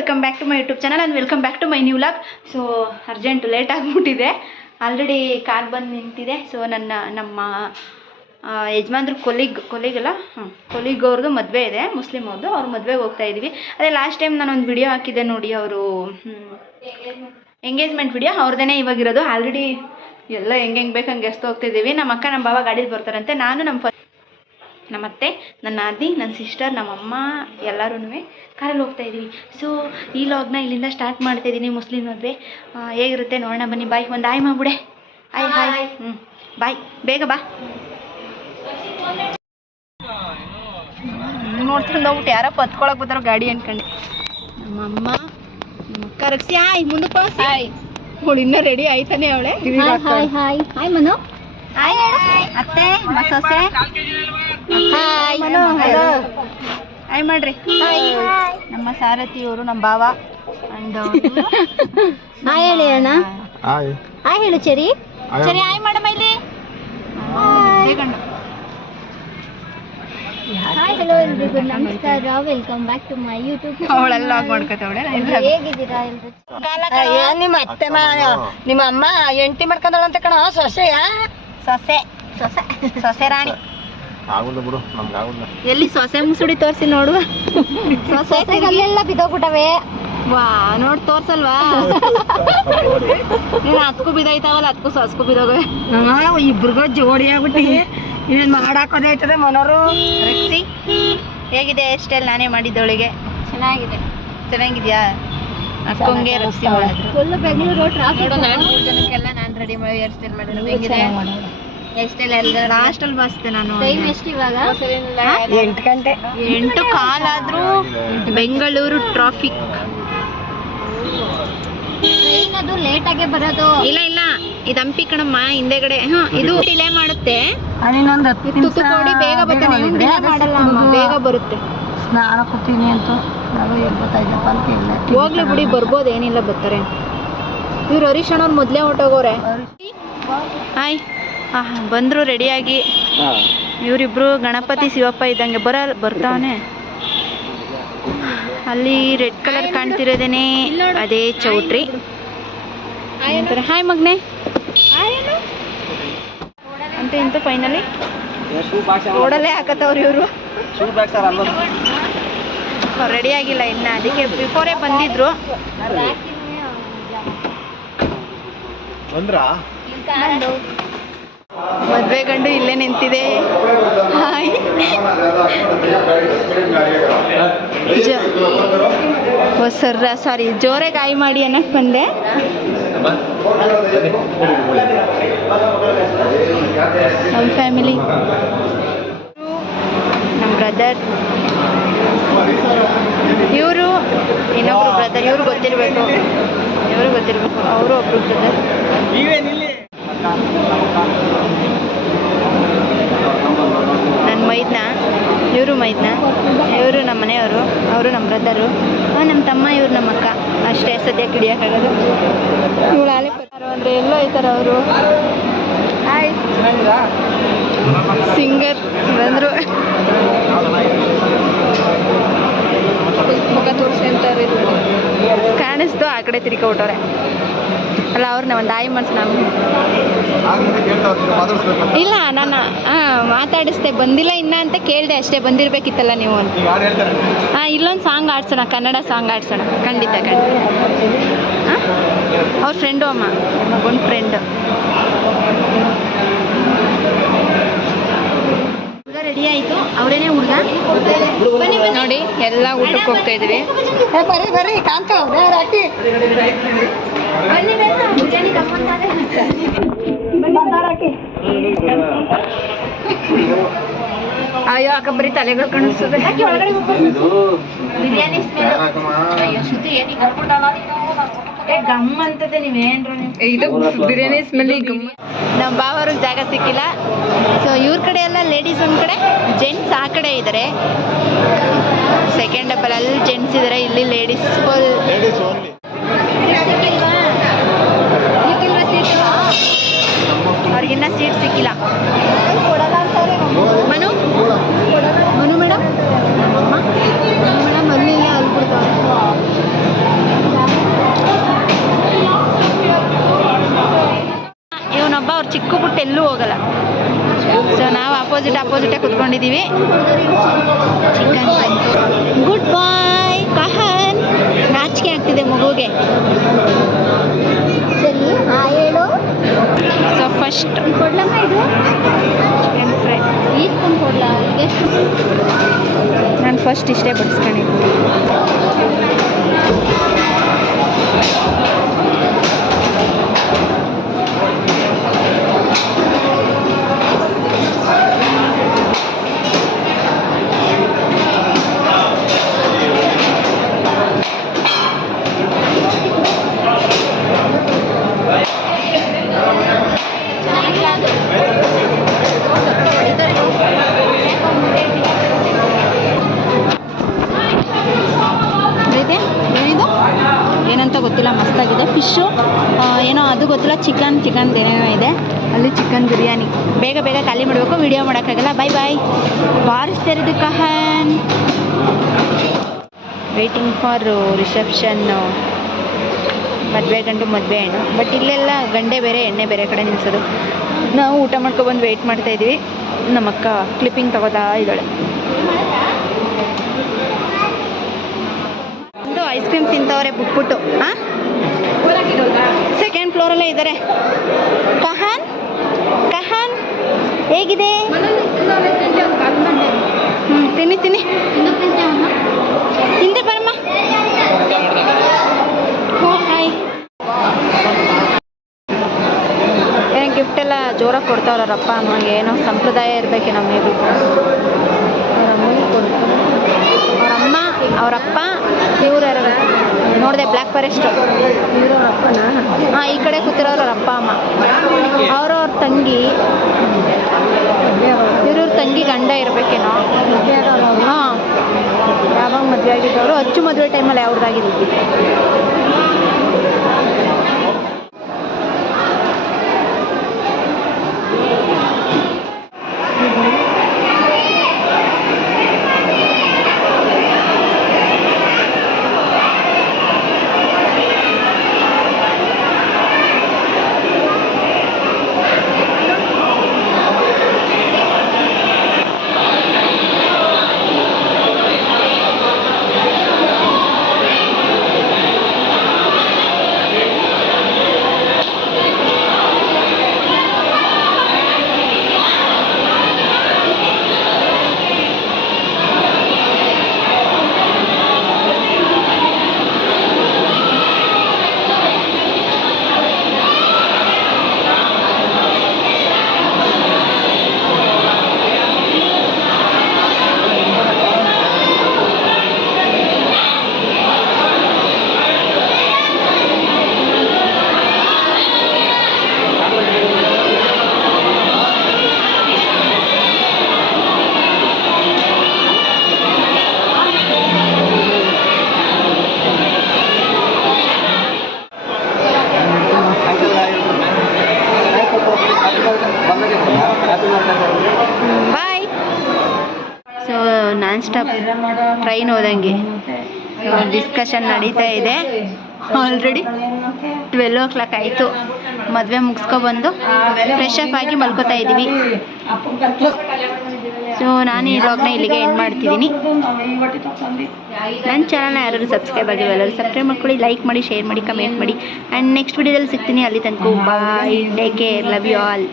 Welcome back to my YouTube channel and welcome back to my new vlog. So urgent late ಆಗಿಬಿಟ್ಟಿದೆ, already car ಬಂದು ನಿಂತಿದೆ. So ನಮ್ಮ ಯಜಮಾನ್ರು ಕೊಲಿಗಲ್ಲ ಕೊಲಿಗ್ ಅವ್ರದ್ದು ಮದುವೆ ಇದೆ, ಮುಸ್ಲಿಮ್ ಅವ್ರದ್ದು. ಅವ್ರ ಮದುವೆಗೆ ಹೋಗ್ತಾ ಇದ್ದೀವಿ. ಅದೇ ಲಾಸ್ಟ್ ಟೈಮ್ ನಾನೊಂದು ವಿಡಿಯೋ ಹಾಕಿದ್ದೆ ನೋಡಿ, ಅವರು ಎಂಗೇಜ್ಮೆಂಟ್ ವಿಡಿಯೋ ಅವ್ರದ್ದೇ ಇವಾಗಿರೋದು. ಆಲ್ರೆಡಿ ಎಲ್ಲ ಹೆಂಗೆ ಬೇಕಂಗೆ ಎಸ್ತು ಹೋಗ್ತಿದ್ದೀವಿ. ನಮ್ಮ ಅಕ್ಕ ನಮ್ಮ ಬಾವ ಗಾಡೀಲಿ ಬರ್ತಾರಂತೆ. ನಾನು ನಮ್ಮ ಅತ್ತೆ, ನನ್ನ ಅಜ್ಜಿ, ನನ್ನ ಸಿಸ್ಟರ್, ನಮ್ಮಮ್ಮ ಎಲ್ಲರೂ ಕಾರಲ್ಲಿ ಹೋಗ್ತಾ ಇದ್ದೀವಿ. ಸೊ ಈ ಲಾಗ್ನ ಇಲ್ಲಿಂದ ಸ್ಟಾರ್ಟ್ ಮಾಡ್ತಾ ಇದ್ದೀನಿ. ಮುಸ್ಲಿಮ್ ಮದುವೆ ಹೇಗಿರುತ್ತೆ ನೋಡೋಣ ಬನ್ನಿ. ಬಾಯ್, ಒಂದು ಆಯ್ ಮಾಡ್ಬಿಡೆ. ಹಾಯ್. ಬಾಯ್, ಬೇಗ ಬಾ. ನೋಡ್ಕೊಂಡು ಹೋಗ್ಬಿಟ್ಟು ಯಾರಪ್ಪ ಹತ್ಕೊಳಕ್ಕೆ ಬರ್ತಾರೋ ಗಾಡಿ ಅನ್ಕೊಂಡೆ. ನಮ್ಮಮ್ಮ, ನಮ್ಮ ಅಕ್ಕ ರಕ್ಷಿ. ಮುಂದಕ್ಕೆ ಪಾಸ್. ಅವಳು ಇನ್ನೂ ರೆಡಿ ಆಯ್ತಾನೆ ಅವಳೆ. ಹಾಯ್ ಮನು. ಹಾಯ್ ಅತ್ತೆ, ಮಸೊಸೆ. ಹಾಯ್ ಮಾಡ್ರಿ. ನಮ್ಮ ಸಾರಥಿಯವರು, ನಮ್ಮ ಭಾವ. ಅಂಡ್ ಹಾಯ್ ಹೇಳಿ ಅಣ್ಣ. ಹಾಯ್ ಹೇಳು ಚೆರಿ. ಹಾಯ್ ಮಾಡಮ್ಮ ಇಲ್ಲಿ. ಹಾಯ್ ಹಲೋ ಎಲ್ರಿಗೂ ನಮಸ್ಕಾರ, welcome back to my YouTube. ಅವಳೆಲ್ಲ ಮಾಡ್ಕೊತಾವಳೆ. ಹೇಗಿದ್ದೀರಾ ಎಲ್ರು? ನಿಮ್ಮ ಅತ್ತೆ ನಿಮ್ಮ ಅಮ್ಮ ಎಂಟಿ ಮಾಡ್ಕೊಂಡಳಂತ ಕಣ. ಸೊಸೆಯ ಸೊಸೆ ರಾಣಿ. ಎಲ್ಲಿ ಸೊಸೆ ಮುಸುಡಿ ತೋರಿಸಿ ನೋಡುವ. ಸೊಸೆಗಲ್ಲೆಲ್ಲ ಬಿದ್ದೋಗ್ಬಿಟ್ಟವೆ. ವಾ, ನೋಡಿ ತೋರ್ಸಲ್ವಾ? ನೀನು ಅದಕ್ಕೂ ಬಿದ್ದೈತಾವಲ್ಲ, ಅದಕ್ಕೂ ಸೊಸಕ್ಕೂ ಬಿದ್ದೋಗವೆ. ಇಬ್ರಿಗೂ ಜೋಡಿ ಆಗ್ಬಿಟ್ಟು ಇನ್ನೇನು ಮಾಡಾಕೋದೈತದೆ ಮನೋರು. ರಕ್ಷಿ, ಹೇಗಿದೆ ಹೇರ್ ಸ್ಟೈಲ್? ನಾನೇ ಮಾಡಿದ್ದವಳಿಗೆ. ಚೆನ್ನಾಗಿದ್ಯಾ? ಅಕ್ಕಂಗೆ ರಕ್ಷಿ ಮಾಡಿದ್ರು. Full Bengaluru traffic. ನಾನು 3 ಜನಕ್ಕೆಲ್ಲ ನಾನು ರೆಡಿ ಮಾಡಿ ಹೇರ್ ಸ್ಟೈಲ್ ಮಾಡಿರೋದು. ಹೆಂಗಿದೆ ಹೇರ್ ಸ್ಟೈಲ್? ಎಲ್ಲ ಲಾಸ್ಟಲ್ಲಿ ಬಸ್ತೆ ನಾನು. ಟೈಮ್ ಎಷ್ಟು ಇವಾಗ? 8 ಗಂಟೆ 8 ಕಾಲಾದ್ರೂ ಬೆಂಗಳೂರು ಟ್ರಾಫಿಕ್. ಟ್ರೈನ್ ಅದು ಲೇಟ್ ಆಗೇ ಬರೋದು. ಇಲ್ಲ ಇದು ಹಂಪಿ ಕಣಮ್ಮ, ಹಿಂದೆಗಡೆ. ಇದು ಡಿಲೇ ಮಾಡುತ್ತೆ. ತುತ್ತುಕೋಡಿ ಬೇಗ ಬರುತ್ತೆ. ಡಿಲೇ ಮಾಡಲ್ಲ ಅಮ್ಮ, ಬೇಗ ಬರುತ್ತೆ. ಸ್ನಾನ ಕೂತೀನಿ ಅಂತ ಹೋಗ್ಲಿ ಬಿಡಿ, ಬರ್ಬೋದು, ಏನಿಲ್ಲ, ಬರ್ತಾರೆ. ಇವ್ರು ಹರೀಶ್ ಅಣ್ಣವ್ರು ಮೊದಲೇ ಹೊಟ್ಟೋಗೋರೆ. ಹಾಯ್. ಬಂದರು ರೆಡಿಯಾಗಿ. ಇವರಿಬ್ರು ಗಣಪತಿ ಶಿವಪ್ಪ ಇದ್ದಂಗೆ ಬರ್ತಾವನೆ. ಅಲ್ಲಿ ರೆಡ್ ಕಲರ್ ಕಾಣ್ತಿರೋದೇನೆ ಅದೇ ಚೌಟ್ರಿ. ಹಾಯ್ ಮಗ್ನೆ ಅಂತ ಇಂತ ಫೈನಲಿ ರೋಡಲ್ಲೇ ಹಾಕತ್ತವ್ರು ಇವರು. ರೆಡಿ ಆಗಿಲ್ಲ ಇನ್ನ, ಅದಕ್ಕೆ ಬಿಫೋರೇ ಬಂದಿದ್ರು. ಮದ್ವೆ ಗಂಡು ಇಲ್ಲೇ ನಿಂತಿದೆ. ಹಾಯ್. ಸಾರಿ, ಜೋರೇ ಗಾಯ ಮಾಡಿ ಅನ್ನಕ್ಕೆ ಬಂದೆ. ನಮ್ಮ ಫ್ಯಾಮಿಲಿ, ನಮ್ಮ ಬ್ರದರ್, ಇವರು ಇನ್ನೊಬ್ರು ಬ್ರದರ್. ಇವ್ರು ಗೊತ್ತಿರಬೇಕು, ಅವರು ಒಬ್ರು ಬ್ರದರ್. ನನ್ನ ಮೈದ್ನ, ಇವರು ಮೈದ್ನ, ಇವರು ನಮ್ಮ ಮನೆಯವರು, ಅವರು ನಮ್ಮ ಬ್ರದರು, ನಮ್ಮ ತಮ್ಮ, ಇವ್ರು ನಮ್ಮ ಅಕ್ಕ. ಅಷ್ಟೇ ಸದ್ಯಕ್ಕೆ ಹಿಡಿಯೋಕ್ಕಾಗೋದು. ಇವಳು ಆಲೆ ಬರ್ತಾರೋ ಅಂದರೆ ಎಲ್ಲೋ ಐತಾರ ಅವರು. ಹಾಯ್. ಸಿಂಗರ್ ಬಂದರು. ಮುಖ ತೋರಿಸಿ ಅಂತಾರೆ. ಕಾಣಿಸ್ತು, ಆ ಕಡೆ ತಿರ್ಕೊಬಿಟ್ಟವ್ರೆ. ಅಲ್ಲ, ಅವ್ರನ್ನ ಒಂದು ಆಯಿ ಮನ್ಸು. ನಾನು ಇಲ್ಲ, ನಾನು ಮಾತಾಡಿಸ್ದೆ, ಬಂದಿಲ್ಲ ಇನ್ನ ಅಂತ ಕೇಳಿದೆ ಅಷ್ಟೇ. ಬಂದಿರಬೇಕಿತ್ತಲ್ಲ ನೀವು ಅಂತ. ಇಲ್ಲೊಂದು ಸಾಂಗ್ ಆಡ್ಸೋಣ, ಕನ್ನಡ ಸಾಂಗ್ ಆಡ್ಸೋಣ. ಖಂಡಿತ. ಅವ್ರ ಫ್ರೆಂಡು ಅಮ್ಮ, ಮಗನ ಫ್ರೆಂಡ್. ಹುಡುಗ ರೆಡಿ ಆಯಿತು, ಅವರೇನೆ ಹುಡುಗ. ನೋಡಿ, ಎಲ್ಲ ಊಟಕ್ಕೆ ಹೋಗ್ತಾ ಇದ್ದೀವಿ. ಬರ್ರಿ ಕಾಂತ. ಅಯ್ಯೋ ಅಕ್ಕ, ಬರೀ ತಲೆಗಳು ಕಾಣಿಸ್ತದೆ. ಬಿರಿಯಾನಿ ಗಮ್ ಅಂತದೆ. ನೀವೇನ್ರು ಇದು ಬಿರಿಯಾನಿ ಸ್ಮೆಲ್ ಗಮ್. ನಮ್ಮ ಬಾವವ್ರಿಗೆ ಜಾಗ ಸಿಕ್ಕಿಲ್ಲ. ಸೊ ಇವ್ರ ಕಡೆ ಎಲ್ಲ ಲೇಡೀಸ್ ಒಂದು ಕಡೆ, ಜೆಂಟ್ಸ್ ಆ ಕಡೆ ಇದ್ದಾರೆ. ಸೆಕೆಂಡ್ ಡಬಲ್ ಅಲ್ಲಿ ಜೆಂಟ್ಸ್ ಇದ್ದಾರೆ, ಇಲ್ಲಿ ಲೇಡೀಸ್ ಫುಲ್. ಅವ್ರಿಗಿನ್ನ ಸೀಟ್ ಸಿಕ್ಕಿಲ್ಲ. ಮನು ಮೇಡಮ್, ಮೇಡಮ್ ಅಲ್ಲಿ ಅಲ್ಬಿಡ್ತಾವೆ. ಅಪೋಸಿಟೇ ಕುತ್ಕೊಂಡಿದ್ದೀವಿ. ಚಿಕನ್ ಬಂತು. ಗುಡ್ ಬಾಯ್ ಕಹನ್. ನಾಚಿಕೆ ಆಗ್ತಿದೆ ಮಗುಗೆ. ಸರಿ ಹೇಳು. ಸೊ ಫಸ್ಟ್ ಕೊಡ್ಲಮ್ಮ ಇದು ಚಿಕನ್ ಫ್ರೈ. ಈ ಸ್ಪೂನ್ ಕೊಡ್ಲಾ? ಎಷ್ಟು? ನಾನು ಫಸ್ಟ್ ಇಷ್ಟೇ ಬಡಿಸ್ಕೊಂಡಿದ್ದೀನಿ. ಏನಿದು ಏನಂತ ಗೊತ್ತಿಲ್ಲ, ಮಸ್ತಾಗಿದೆ. ಫಿಶ್ಶು ಏನೋ ಅದು ಗೊತ್ತಿಲ್ಲ. ಚಿಕನ್ ಏನೇನೋ ಇದೆ ಅಲ್ಲಿ. ಚಿಕನ್ ಬಿರಿಯಾನಿ. ಬೇಗ ಖಾಲಿ ಮಾಡಬೇಕು, ವಿಡಿಯೋ ಮಾಡೋಕ್ಕಾಗಲ್ಲ. ಬಾಯ್. ಬಾರಿಸ್ತಿರೋದು ಕಹನ್. Waiting for reception. ಮದುವೆ ಗಂಡು ಮದುವೆ ಹೆಣ್ಣು. ಬಟ್ ಇಲ್ಲೆಲ್ಲ ಗಂಡೆ ಬೇರೆ ಹೆಣ್ಣೆ ಬೇರೆ ಕಡೆ ನಿಲ್ಲಿಸೋದು. ನಾವು ಊಟ ಮಾಡ್ಕೊಬಂದು ವೆಯ್ಟ್ ಮಾಡ್ತಾಯಿದ್ದೀವಿ. ನಮ್ಮಕ್ಕ ಕ್ಲಿಪ್ಪಿಂಗ್ ತಗೋತಾ ಇದ್ದಾಳೆ. ಒಂದು ಐಸ್ ಕ್ರೀಮ್ ತಿಂತವ್ರೆ ಬಿಟ್ಬಿಟ್ಟು. ಹಾಂ, ಸೆಕೆಂಡ್ ಫ್ಲೋರಲ್ಲೇ ಇದ್ದಾರೆ. ಕಹನ್ ಹೇಗಿದೆ? ತಿನ್ನಿ ತಿಂದೆ ಬರಮ್ಮ. ಹಾಯ್. ಏನು ಗಿಫ್ಟ್ ಎಲ್ಲ ಜೋರಾಗಿ ಕೊಡ್ತಾವ್ರ ಅವ್ರ ಅಪ್ಪ ಅಮ್ಮಗೆ. ಏನೋ ಸಂಪ್ರದಾಯ ಇರಬೇಕೆ ನಮಗೆ. ಅವರಮ್ಮ ಅವರಪ್ಪ ಇವ್ರು ಯಾರು ನೋಡಿದೆ? ಬ್ಲ್ಯಾಕ್ ಫಾರೆಸ್ಟ್ ಇವರು ಅವ್ರ ಅಪ್ಪನ. ಹಾಂ, ಈ ಕಡೆ ಕೂತಿರೋರು ಅವ್ರ ಅಪ್ಪ ಅಮ್ಮ. ಅವ್ರ ತಂಗಿ, ಇವ್ರ ತಂಗಿ ಗಂಡ ಇರಬೇಕೇನೋ. ಹಾಂ, ಯಾವಾಗ ಮದುವೆ ಆಗಿದ್ದವರು? ಅಚ್ಚು ಮದುವೆ ಟೈಮಲ್ಲಿ ಅವ್ರದ್ದಾಗಿದ್ದು. ಬಾಯ್. ಸೊ ನಾನ್ ಸ್ಟಾಪ್ ಟ್ರೈನ್ ಹೋದಂಗೆ ಡಿಸ್ಕಷನ್ ನಡೀತಾ ಇದೆ. ಆಲ್ರೆಡಿ 12 o'clock ಆಯಿತು. ಮದುವೆ ಮುಗಿಸ್ಕೊಬಂದು ಫ್ರೆಶ್ ಅಪ್ ಆಗಿ ಮಲ್ಕೋತಾ ಇದ್ದೀವಿ. ಸೊ ನಾನು ಈ ವ್ಲಾಗ್ನ ಇಲ್ಲಿಗೆ ಎಂಡ್ ಮಾಡ್ತಿದ್ದೀನಿ. ನನ್ನ ಚಾನಲ್ನ ಯಾರು ಸಬ್ಸ್ಕ್ರೈಬ್ ಆಗಿಲ್ಲ ಎಲ್ಲರೂ ಸಬ್ಸ್ಕ್ರೈಬ್ ಮಾಡ್ಕೊಳ್ಳಿ, ಲೈಕ್ ಮಾಡಿ, ಶೇರ್ ಮಾಡಿ, ಕಮೆಂಟ್ ಮಾಡಿ. ಆ್ಯಂಡ್ ನೆಕ್ಸ್ಟ್ ವಿಡಿಯೋದಲ್ಲಿ ಸಿಗ್ತೀನಿ. ಅಲ್ಲಿ ತನಕ bye, take care, love you all.